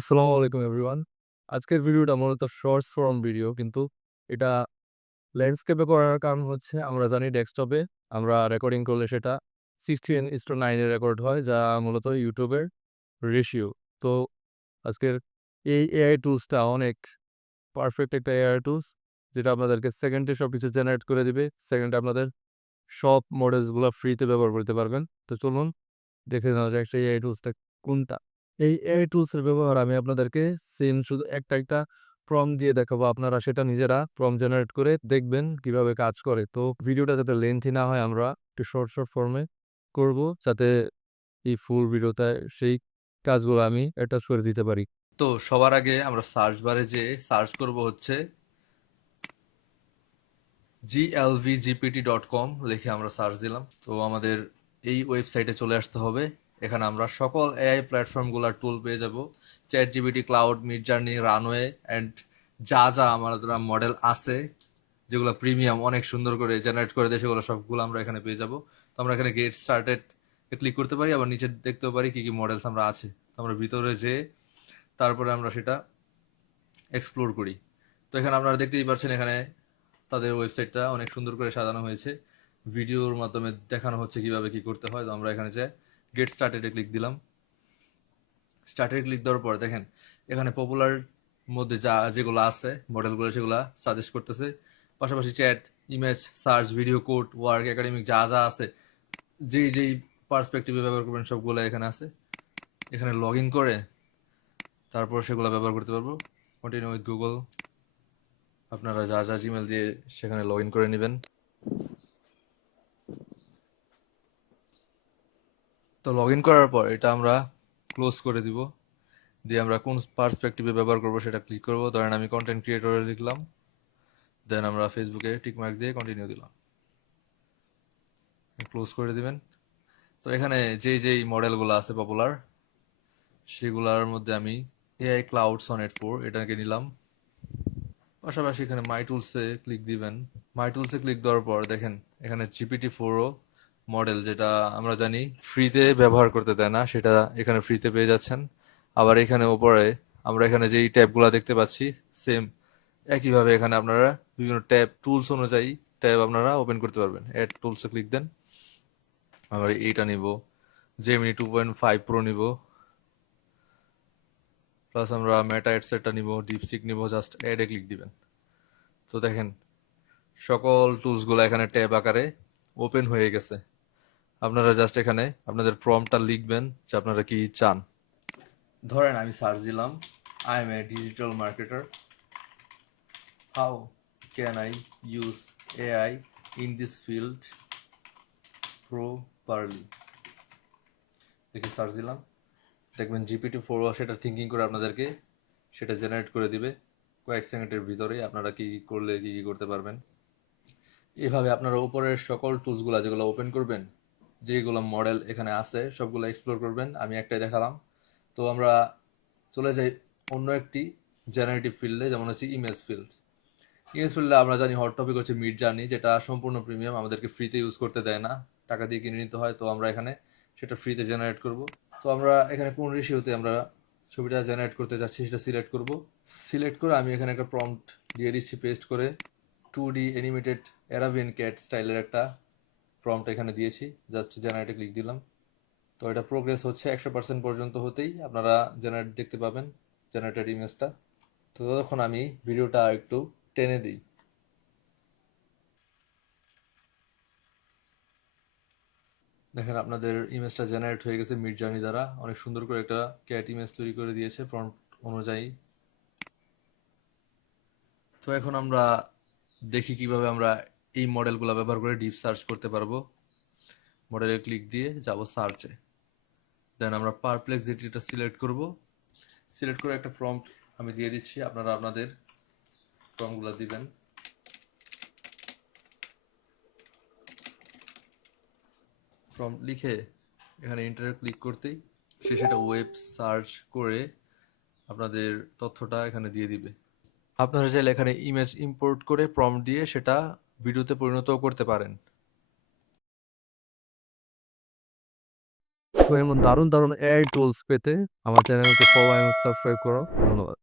আসসালামু আলাইকুম এভরিওয়ান। আজকের ভিডিওটা মূলত শর্টস ফর্ম ভিডিও কিন্তু এটা ল্যান্ডস্কেপে করার কারণ হচ্ছে আমরা জানি ডেস্কটপে আমরা রেকর্ডিং করলে সেটা 16:9 এ রেকর্ড হয় যা মূলত ইউটিউবের রেশিও। তো আজকের এই এআই টুলসটা অনেক পারফেক্ট একটা এআই টুলস যেটা আপনাদেরকে সেকেন্ডে সবকিছু জেনারেট করে দিবে। সেকেন্ডে আপনাদের সব মডেলসগুলা ফ্রিতে ব্যবহার করতে পারবেন। তো চলুন দেখে নেওয়া যাক সেই এআই টুলসটা কোনটা। এই এআই টুলসের ব্যবহার আমি আপনাদেরকে সেম শুধু একটা প্রম্পট দিয়ে দেখাবো। আপনারা সেটা নিজেরা প্রম্পট জেনারেট করে দেখবেন কিভাবে কাজ করে। তো ভিডিওটা যাতে লেন্থি না হয় আমরা একটু শর্ট ফর্মে করব যাতে এই ফুল ভিডিওটায় সেই কাজগুলো আমি অ্যাটাচ করে দিতে পারি। তো সবার আগে আমরা সার্চ বারে যে সার্চ করব হচ্ছে glvgpt.com লিখে আমরা সার্চ দিলাম। তো আমাদের এই ওয়েবসাইটে চলে আসতে হবে। এখানে আমরা সকল এআই প্ল্যাটফর্মগুলোর টুল পেয়ে যাব। ChatGPT, Claude, Midjourney, Runway and যা যা আমাদের মডেল আছে যেগুলো প্রিমিয়াম অনেক সুন্দর করে জেনারেট করে দেয় সেগুলো সবগুলো আমরা এখানে পেয়ে যাব। তো আমরা এখানে গেট স্টার্টেড ক্লিক করতে পারি, আবার নিচে দেখতেও পারি কি কি মডেলস আমরা আছে। তো আমরা ভিতরে যেয়ে তারপরে আমরা সেটা এক্সপ্লোর করি। তো এখানে আপনারা দেখতেই পাচ্ছেন এখানে তাদের ওয়েবসাইটটা অনেক সুন্দর করে সাজানো হয়েছে, ভিডিওর মাধ্যমে দেখানো হচ্ছে কিভাবে কি করতে হয়। তো আমরা এখানে যে গেট স্টার্টেডে ক্লিক দিলাম। স্টার্টেড ক্লিক দেওয়ার পর দেখেন এখানে পপুলার মধ্যে যা যেগুলো আছে মডেলগুলো সেগুলো সাজেস্ট করতেছে। পাশাপাশি chat, image, search, video, code, work, academic যা যা আছে যেই যেই পার্সপেক্টিভে ব্যবহার করবেন সবগুলো এখানে আছে। এখানে লগ ইন করে তারপর সেগুলো ব্যবহার করতে পারবো। কন্টিনিউ উইথ গুগল, আপনারা যা যা জিমেল দিয়ে সেখানে লগ ইন করে নেবেন। তো লগ ইন করার পর এটা আমরা ক্লোজ করে দিব, দিয়ে আমরা কোন পার্সপেক্টিভে ব্যবহার করবো সেটা ক্লিক করব। ধরেন আমি কন্টেন্ট ক্রিয়েটরে লিখলাম, দেন আমরা ফেসবুকে টিক মার্ক দিয়ে কন্টিনিউ দিলাম, ক্লোজ করে দিবেন। তো এখানে যেই যেই মডেলগুলো আছে পপুলার সেগুলোর মধ্যে আমি এআই ক্লাউড সনেট 4 এটাকে নিলাম। পাশাপাশি এখানে মাই টুলসে ক্লিক দিবেন। মাই টুলসে ক্লিক দেওয়ার পর দেখেন এখানে GPT-4 মডেল, যেটা আমরা জানি ফ্রিতে ব্যবহার করতে দেয় না, সেটা এখানে ফ্রিতে পেয়ে যাচ্ছেন। আবার এখানে উপরে আমরা এখানে যেই ট্যাবগুলো দেখতে পাচ্ছি সেম একইভাবে এখানে আপনারা বিভিন্ন ট্যাব টুলস অনুযায়ী ট্যাব আপনারা ওপেন করতে পারবেন। অ্যাড টুলসে ক্লিক দেন। আমরা এইটা নিব, জেমিনি 2.5 প্রো নিব, প্লাস আমরা মেটা এটসেটটা নিব, ডিপসিক নিব। জাস্ট অ্যাডে ক্লিক দিবেন। তো দেখেন সকল টুলসগুলো এখানে ট্যাব আকারে ওপেন হয়ে গেছে। আপনারা জাস্ট এখানে আপনাদের প্রম্পটটা লিখবেন যে আপনারা কি চান। ধরেন আমি সার্চ দিলাম, I M A digital marketer, how can I use AI in this field properly দেখে সার্চ দিলাম। দেখবেন GPT-4 সেটা থিঙ্কিং করে আপনাদেরকে সেটা জেনারেট করে দিবে কয়েক সেকেন্ডের ভিতরেই আপনারা কি করলে কি কি করতে পারবেন। এভাবে আপনারা উপরের সকল টুলসগুলো যেগুলো ওপেন করবেন, যেগুলো মডেল এখানে আছে সবগুলো এক্সপ্লোর করবেন। আমি একটাই দেখালাম। তো আমরা চলে যাই অন্য একটি জেনারেটিভ ফিল্ডে, যেমন হচ্ছে ইমেজ ফিল্ড। ইমেজ ফিল্ডে আমরা জানি হট টপিক হচ্ছে মিড জার্নি, যেটা সম্পূর্ণ প্রিমিয়াম, আমাদেরকে ফ্রিতে ইউজ করতে দেয় না, টাকা দিয়ে কিনে নিতে হয়। তো আমরা এখানে সেটা ফ্রিতে জেনারেট করব। তো আমরা এখানে কোন রেশিওতে আমরা ছবিটা জেনারেট করতে যাচ্ছি সেটা সিলেক্ট করব। সিলেক্ট করে আমি এখানে একটা প্রম্পট দিয়ে দিচ্ছি পেস্ট করে। 2D অ্যানিমেটেড অ্যারাবিয়ান ক্যাট স্টাইলের একটা প্রম্পট এখানে দিয়েছি। জাস্ট জেনারেটে ক্লিক দিলাম। তো এটা প্রোগ্রেস হচ্ছে 100% পর্যন্ত হতেই আপনারা জেনারেট দেখতে পাবেন জেনারেটেড ইমেজটা। তো ততক্ষণ আমি ভিডিওটা একটু টেনে দিই। দেখেন আপনাদের ইমেজটা জেনারেট হয়ে গেছে মিড জার্নি দ্বারা। অনেক সুন্দর করে একটা ক্যাট ইমেজ তৈরি করে দিয়েছে প্রম্পট অনুযায়ী। তো এখন আমরা দেখি কিভাবে আমরা এই মডেলগুলো ব্যবহার করে ডিপ সার্চ করতে পারবো। মডেলে ক্লিক দিয়ে যাব সার্চে, দেন আমরা পারপ্লেক্সিটিটা সিলেক্ট করব। সিলেক্ট করে একটা প্রম্পট আমি দিয়ে দিচ্ছি, আপনারা আপনাদের প্রম্পটগুলো দিবেন। প্রম্পট লিখে এখানে এন্টারে ক্লিক করতেই সে সেটা ওয়েব সার্চ করে আপনাদের তথ্যটা এখানে দিয়ে দিবে। আপনারা চাইলে এখানে ইমেজ ইম্পোর্ট করে প্রম্পট দিয়ে সেটা ভিডিওতে পরিণতও করতে পারেন। এমন দারুণ এআই টুলস পেতে আমার চ্যানেলকে ফলো এবং সাবস্ক্রাইব করো। ধন্যবাদ।